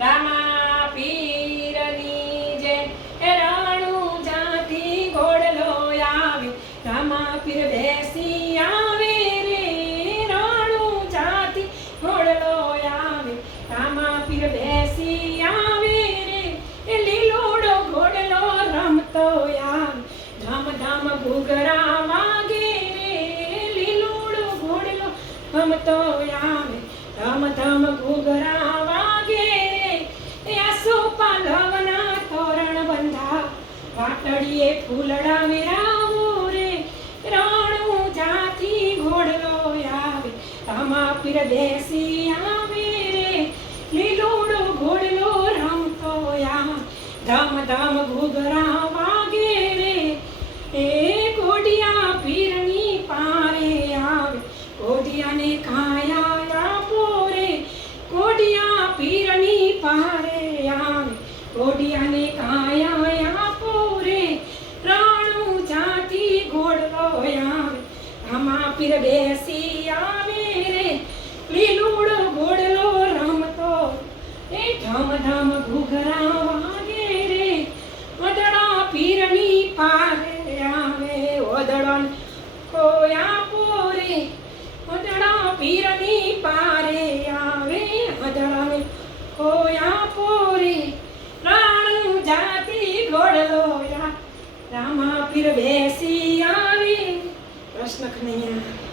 રામા પીરની જય રણુજાથી ઘોડલો આવે રામા પીર બેસી આવે રે રણુજાથી ઘોડલો આવે રામા પીર બેસી આવે રે એ લીલોડો ઘોડલો રમતો આવે ધામ ધામ ઘૂઘરા વાગે રે લીલોડો ઘોડલો રમતો આવે ધામ ધામ ઘૂઘરા વાગે રે એ આસોપાલવના તોરણ બંધા વાટડીએ ફૂલડા વેરાવો રે રણુજાથી ઘોડલો આવે રામા પીર બેસી આવે રે લીલોડો ઘોડલો રમતો આવે ધામ ધામ ઘૂઘરા વાગે રે એ ઘોડિયા પીરની પારે આવે ઘોડિયાને કાયા આપો રે ઘોડિયા પીરની પારે આવે ઘોડિયાને કાયા આપો રે રણુજાથી ઘોડલો આવે રામા પીર બેસી આવે રે લીલુડો ઘોડલો રમતો એ ધામ ધામ ઘૂઘરા વાગે રે વદડા પીરની પારે આવે વદડા કોયા પોરે વદડા પીરની પારે આવે વદડાને કોયા પોરે રણુજાથી ઘોડલો રામા પીર બેસી આવે કૃષ્ણ કનૈયા